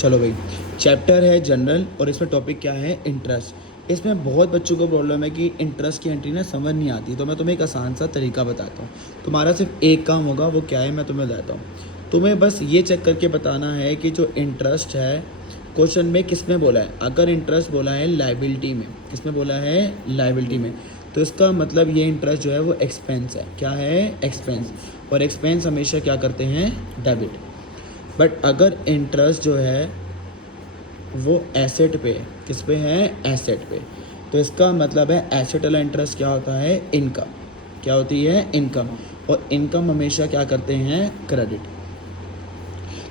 चलो भाई, चैप्टर है जनरल और इसमें टॉपिक क्या है, इंटरेस्ट। इसमें बहुत बच्चों को प्रॉब्लम है कि इंटरेस्ट की एंट्री ना समझ नहीं आती, तो मैं तुम्हें एक आसान सा तरीका बताता हूँ। तुम्हारा सिर्फ एक काम होगा, वो क्या है मैं तुम्हें बताता हूँ। तुम्हें बस ये चेक करके बताना है कि जो इंटरेस्ट है क्वेश्चन में किस में बोला है। अगर इंटरेस्ट बोला है लाइबिलिटी में, किस में बोला है, लाइबिलिटी में, तो इसका मतलब ये इंटरेस्ट जो है वो एक्सपेंस है। क्या है, एक्सपेंस। और एक्सपेंस हमेशा क्या करते हैं, डेबिट। बट अगर इंटरेस्ट जो है वो एसेट पे, किस पे है, एसेट पे, तो इसका मतलब है एसेट वाला इंटरेस्ट क्या होता है, इनकम। क्या होती है, इनकम। और इनकम हमेशा क्या करते हैं, क्रेडिट।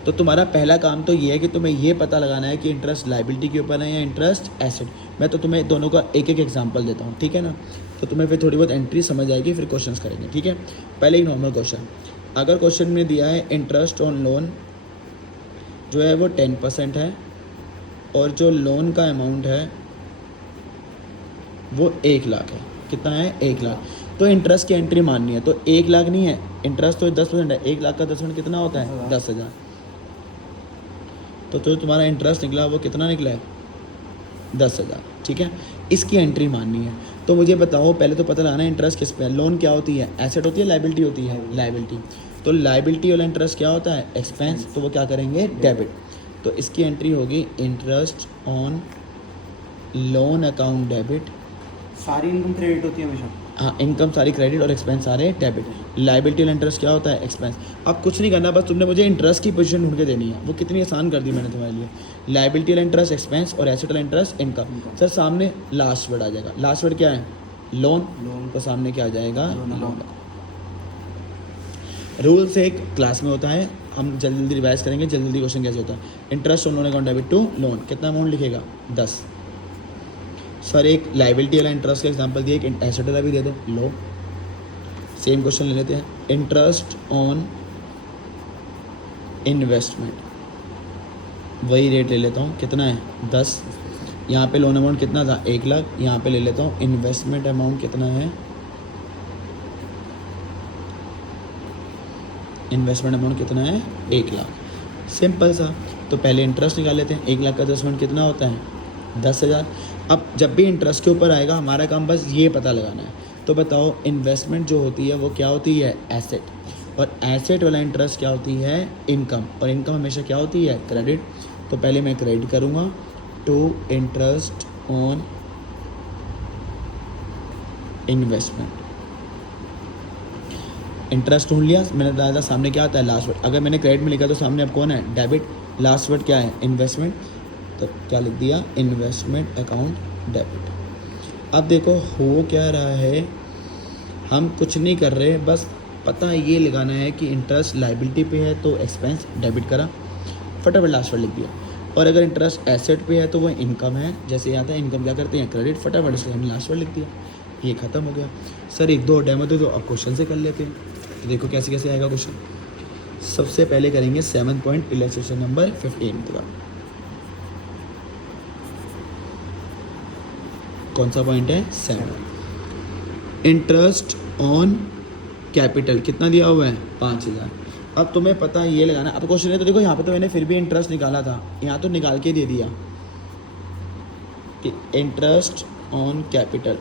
तो तुम्हारा पहला काम तो ये है कि तुम्हें ये पता लगाना है कि इंटरेस्ट लाइबिलिटी के ऊपर है या इंटरेस्ट एसेट। मैं तो तुम्हें दोनों का एक एक एग्जांपल देता हूँ, ठीक है ना। तो तुम्हें फिर थोड़ी बहुत एंट्री समझ आएगी, फिर क्वेश्चंस करेंगे, ठीक है। पहले ही नॉर्मल क्वेश्चन, अगर क्वेश्चन में दिया है इंटरेस्ट ऑन लोन जो है वो 10% है और जो लोन का अमाउंट है वो 1 लाख है। कितना है, 1 लाख। तो इंटरेस्ट की एंट्री माननी है, तो 1 लाख नहीं है, इंटरेस्ट तो 10% है, 1 लाख का 10% कितना होता है, 10,000। तो तुम्हारा इंटरेस्ट निकला वो कितना निकला है, 10,000, ठीक है। इसकी एंट्री माननी है। तो मुझे बताओ, पहले तो पता लगाना है इंटरेस्ट किस पे है। लोन क्या होती है, एसेट होती है, लाइबिलिटी होती है, लाइबिलिटी। तो लाइबिलिटी वाला इंटरेस्ट क्या होता है, एक्सपेंस। तो वो क्या करेंगे, डेबिट। तो इसकी एंट्री होगी interest on loan account debit. सारी इनकम क्रेडिट होती है हमेशा। हाँ, इनकम सारी क्रेडिट और एक्सपेंस सारे डेबिट। लाइबिलिटी वाला इंटरेस्ट क्या होता है, एक्सपेंस। अब कुछ नहीं करना, बस तुमने मुझे इंटरेस्ट की पोजीशन ढूंढ के देनी है, वो कितनी आसान कर दी मैंने तुम्हारे लिए। लाइबिलिटी वाला इंटरेस्ट एक्सपेंस और एसेट वाला इंटरेस्ट इनकम। सर सामने लास्ट वर्ड आ जाएगा, लास्ट वर्ड क्या है, लोन। तो सामने क्या आ जाएगा, लोन। रूल्स एक क्लास में होता है, हम जल्दी जल्दी रिवाइज करेंगे, जल्दी जल्दी क्वेश्चन कैसे होता है। Interest on loan account debit to loan, कितना अमाउंट लिखेगा, 10। सर एक लाइबिलिटी वाला इंटरेस्ट का एग्जांपल दिया, एक एसेट वाला भी दे दो, लो। सेम क्वेश्चन ले लेते हैं, इंटरेस्ट ऑन इन्वेस्टमेंट, वही रेट ले लेता हूँ, कितना है, 10। यहाँ पे लोन अमाउंट कितना था, 1 लाख। यहाँ पे ले लेता हूँ इन्वेस्टमेंट अमाउंट कितना है, इन्वेस्टमेंट अमाउंट कितना है, 1 लाख। सिंपल सा। तो पहले इंटरेस्ट निकाल लेते हैं, 1 लाख का 10% कितना होता है, 10,000। अब जब भी इंटरेस्ट के ऊपर आएगा हमारा काम बस ये पता लगाना है। तो बताओ इन्वेस्टमेंट जो होती है वो क्या होती है, एसेट। और एसेट वाला इंटरेस्ट क्या होती है, इनकम। और इनकम हमेशा क्या होती है, क्रेडिट। तो पहले मैं क्रेडिट करूँगा to interest on investment. Interest ढूंढ लिया मैंने, बताया था सामने क्या आता है, लास्ट वर्ड। अगर मैंने क्रेडिट में लिखा तो सामने अब कौन है, डेबिट। लास्ट वर्ड क्या है, इन्वेस्टमेंट। तो क्या लिख दिया, इन्वेस्टमेंट अकाउंट डेबिट। अब देखो हो क्या रहा है, हम कुछ नहीं कर रहे, बस पता ये लगाना है कि इंटरेस्ट लाइबिलिटी पे है तो एक्सपेंस डेबिट करा, फटाफट लास्ट वर्ड लिख दिया। और अगर इंटरेस्ट एसेट पे है तो वो इनकम है, जैसे यहाँ था इनकम क्या करते हैं, क्रेडिट, फटाफट इसलिए हमने लास्ट वर्ड लिख दिया। ये खत्म हो गया। सर एक दो डेमो दे दो, अब क्वेश्चन से कर लेते हैं। तो देखो कैसे कैसे आएगा क्वेश्चन। सबसे पहले करेंगे 7 पॉइंट इलस्ट्रेशन नंबर 15 का। कौन सा पॉइंट है, 7। इंटरेस्ट ऑन कैपिटल कितना दिया हुआ है, 5,000। अब तुम्हें पता ये लगाना, अब क्वेश्चन है तो देखो यहाँ पे तो मैंने फिर भी इंटरेस्ट निकाला था, यहाँ तो निकाल के दे दिया कि इंटरेस्ट ऑन कैपिटल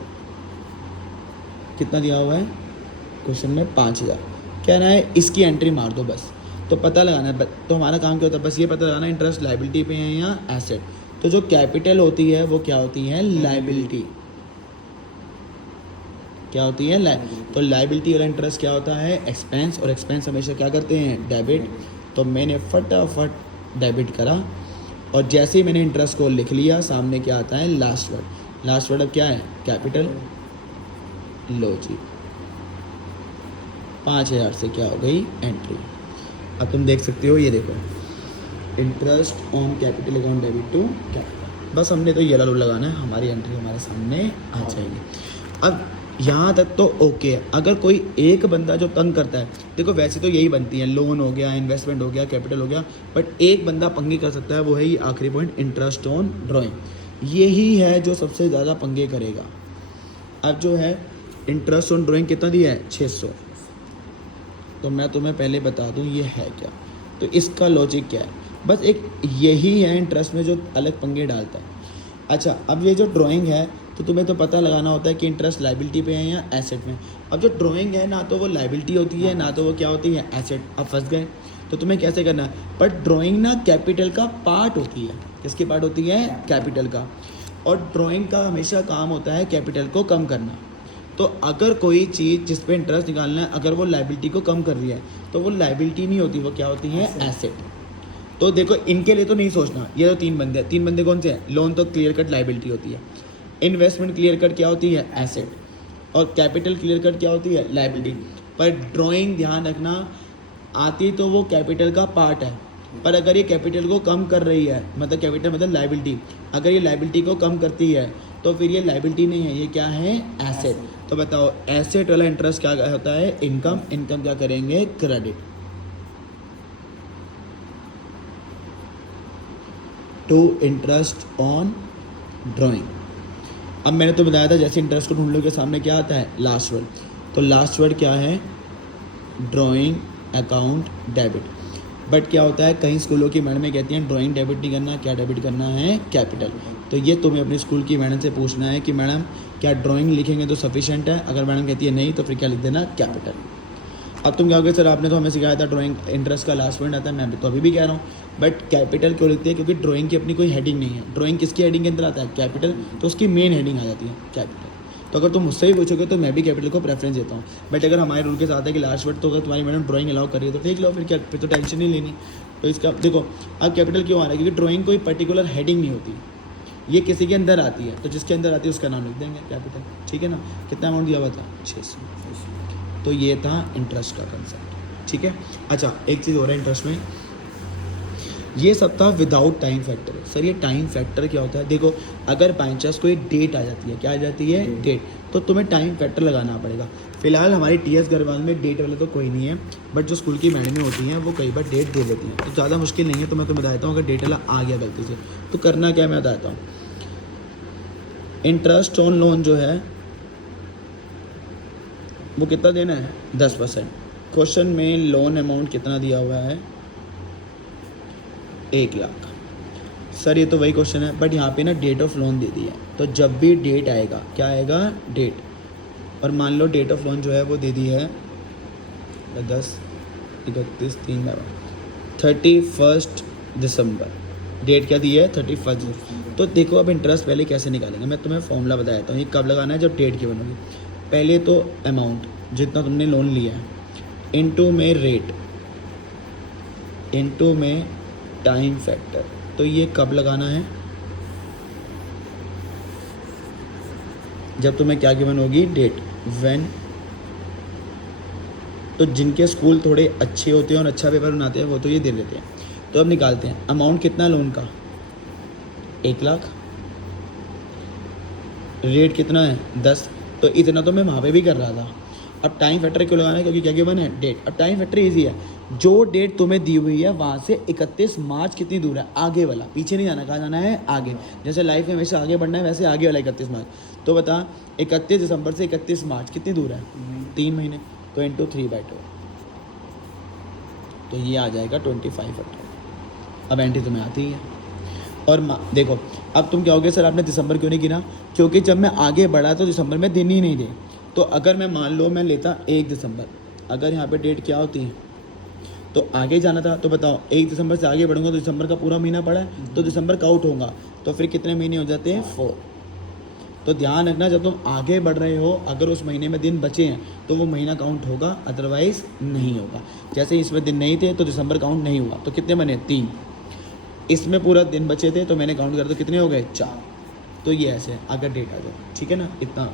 कितना दिया हुआ है क्वेश्चन में, 5,000। कहना है इसकी एंट्री मार दो बस। तो पता लगाना है, तो हमारा काम क्या होता है, बस ये पता लगाना इंटरेस्ट लाइबिलिटी पे है या एसेट। तो जो कैपिटल होती है वो क्या होती है, लाइबिलिटी। क्या होती है, तो लाइबिलिटी वाला इंटरेस्ट क्या होता है, एक्सपेंस। और एक्सपेंस हमेशा क्या करते हैं, डेबिट। तो मैंने फटाफट डेबिट करा और जैसे ही मैंने इंटरेस्ट को लिख लिया सामने क्या आता है, लास्ट वर्ड। लास्ट वर्ड अब क्या है, कैपिटल। लो जी, 5,000 से क्या हो गई एंट्री। अब तुम देख सकते हो, ये देखो interest on capital account debit to capital. बस हमने तो ये वाला रूल लगाना है, हमारी एंट्री हमारे सामने आ जाएगी। अब यहाँ तक तो ओके है। अगर कोई एक बंदा जो तंग करता है, देखो वैसे तो यही बनती है, लोन हो गया, इन्वेस्टमेंट हो गया, कैपिटल हो गया, बट एक बंदा पंगे कर सकता है, वो है ये आखिरी पॉइंट, इंटरेस्ट ऑन ड्राइंग। यही है जो सबसे ज़्यादा पंगे करेगा। अब जो है इंटरेस्ट ऑन ड्राइंग कितना दिया है, 600। तो मैं तुम्हें पहले बता दूं ये है क्या। तो इसका लॉजिक क्या है, बस एक यही है इंटरेस्ट में जो अलग पंगे डालता है। अच्छा, अब ये जो ड्राइंग है तो तुम्हें तो पता लगाना होता है कि इंटरेस्ट लाइबिलिटी पे है या एसेट में। अब जो ड्राइंग है ना तो वो लाइबिलिटी होती है ना तो वो क्या होती है, एसेट। अब फंस गए तो तुम्हें कैसे करना है, पर ड्राइंग ना कैपिटल का पार्ट होती है। किसकी पार्ट होती है, कैपिटल का। और ड्राइंग का हमेशा काम होता है कैपिटल को कम करना। तो अगर कोई चीज़ जिस पे इंटरेस्ट निकालना है अगर वो लाइबिलिटी को कम कर रही है तो वो लाइबिलिटी नहीं होती, वो क्या होती है, एसेट। तो देखो इनके लिए तो नहीं सोचना, ये तो तीन बंदे कौन से हैं, लोन तो क्लियर कट लाइबिलिटी होती है, इन्वेस्टमेंट क्लियर कट क्या होती है, एसेट, और कैपिटल क्लियर कट क्या होती है, लाइबिलिटी। पर ड्राइंग ध्यान रखना आती तो वो कैपिटल का पार्ट है, पर अगर ये कैपिटल को कम कर रही है, मतलब कैपिटल मतलब लाइबिलिटी, अगर ये लाइबिलिटी को कम करती है तो फिर ये लाइबिलिटी नहीं है, ये क्या है, एसेट। तो बताओ एसेट वाला इंटरेस्ट क्या होता है, इनकम। इनकम क्या करेंगे, credit. To interest on drawing. अब मैंने तो बताया था जैसे इंटरेस्ट को ढूंढ लो के सामने क्या आता है, लास्ट वर्ड। तो लास्ट वर्ड क्या है, ड्राइंग अकाउंट डेबिट। बट क्या होता है, कई स्कूलों की मैडमें कहती हैं ड्राइंग डेबिट नहीं करना, क्या डेबिट करना है, कैपिटल। तो ये तुम्हें अपने स्कूल की मैडम से पूछना है कि मैडम क्या ड्राइंग लिखेंगे तो सफिशिएंट है, अगर मैडम कहती है नहीं तो फिर क्या लिख देना, कैपिटल। अब तुम कहोगे सर आपने तो हमें सिखाया था ड्राइंग इंटरेस्ट का लास्ट पॉइंट आता है, मैं तो अभी भी कह रहा हूँ, बट कैपिटल क्यों लिखते हैं, क्योंकि ड्राइंग की अपनी कोई हेडिंग नहीं है। ड्राइंग किसकी हेडिंग के अंदर आता है, कैपिटल, तो उसकी मेन हेडिंग आ जाती है कैपिटल। तो अगर तुम मुझसे ही पूछोगे तो मैं भी कैपिटल को प्रेफरेंस देता हूँ, बट अगर हमारे रूल के साथ है कि लास्ट वर्ड, तो अगर तुम्हारी मैडम ड्राइंग अलाउ करिए तो ठीक लो, फिर क्या, फिर तो टेंशन नहीं लेनी। तो इसका देखो अब कैपिटल क्यों आ रहा है, क्योंकि ड्राइंग कोई पर्टिकुलर हेडिंग नहीं होती, ये किसी के अंदर आती है, तो जिसके अंदर आती है उसका नाम लिख देंगे कैपिटल, ठीक है ना। कितना अमाउंट दिया हुआ था, 600। तो ये था इंटरेस्ट का कंसेप्ट, ठीक है। अच्छा एक चीज़ हो रहा है इंटरेस्ट में, ये सब था विदाउट टाइम फैक्टर। सर ये टाइम फैक्टर क्या होता है, देखो अगर बाई चांस कोई डेट आ जाती है, क्या आ जाती है, डेट, तो तुम्हें टाइम फैक्टर लगाना पड़ेगा। फिलहाल हमारी टीएस गढ़वाल में डेट वाले तो कोई नहीं है, बट जो स्कूल की मैडमें होती हैं वो कई बार डेट दे देती हैं, तो ज़्यादा मुश्किल नहीं है। तो मैं तुम्हें बताता हूँ अगर डेट वाला आ गया गलती से तो करना क्या है, मैं बताता हूँ। इंटरेस्ट ऑन लोन जो है वो कितना देना है, 10%। क्वेश्चन में लोन अमाउंट कितना दिया हुआ है, 1 लाख। सर ये तो वही क्वेश्चन है, बट यहाँ पे ना डेट ऑफ लोन दे दी है, तो जब भी डेट आएगा, क्या आएगा, डेट। और मान लो डेट ऑफ लोन जो है वो दे दी है 10, 31, 3, 31 दिसंबर। डेट क्या दी है, 31 दिसंबर। तो देखो अब इंटरेस्ट पहले कैसे निकालेंगे, मैं तुम्हें फॉर्मूला बताता हूँ। ये कब लगाना है, जब डेट की बनोगी। पहले तो अमाउंट जितना तुमने लोन लिया है, इनटू में रेट, इनटू में टाइम फैक्टर। तो ये कब लगाना है, जब तुम्हें क्या गिवन होगी, डेट, व्हेन। तो जिनके स्कूल थोड़े अच्छे होते हैं और अच्छा पेपर बनाते हैं वो तो ये दे देते हैं। तो अब निकालते हैं अमाउंट कितना लोन का, 1 लाख। रेट कितना है, 10। तो इतना तो मैं वहाँ पे भी कर रहा था। अब टाइम फैक्टर क्यों लगाना है, क्योंकि क्या गिवन है, डेट। अब टाइम फैक्टर इजी है, जो डेट तुम्हें दी हुई है वहाँ से 31 मार्च कितनी दूर है, आगे वाला, पीछे नहीं जाना, कहाँ जाना है, आगे। जैसे लाइफ में हमेशा आगे बढ़ना है वैसे आगे वाला 31 मार्च। तो बता 31 दिसंबर से 31 मार्च कितनी दूर है, 3 महीने। तो इंटू 3/2, तो ये आ जाएगा 25 अक्टूबर। अब एंट्री तुम्हें आती है। और देखो अब तुम क्या होगे, सर आपने दिसंबर क्यों नहीं गिना, क्योंकि जब मैं आगे बढ़ा तो दिसंबर में दिन ही नहीं थे। तो अगर मैं मान लो मैं लेता 1 दिसंबर, अगर यहाँ पे डेट क्या होती है तो आगे जाना था, तो बताओ 1 दिसंबर से आगे बढ़ूंगा तो दिसंबर का पूरा महीना पड़ा है, तो दिसंबर का आउट होगा, तो फिर कितने महीने हो जाते हैं, 4। तो ध्यान रखना जब तुम आगे बढ़ रहे हो, अगर उस महीने में दिन बचे हैं तो वो महीना काउंट होगा, अदरवाइज नहीं होगा। जैसे इसमें दिन नहीं थे तो दिसंबर काउंट नहीं हुआ, तो कितने बने, 3। इसमें पूरा दिन बचे थे तो मैंने काउंट कर, तो कितने हो गए, 4। तो ये ऐसे है अगर डेट आ जाए, ठीक है ना, इतना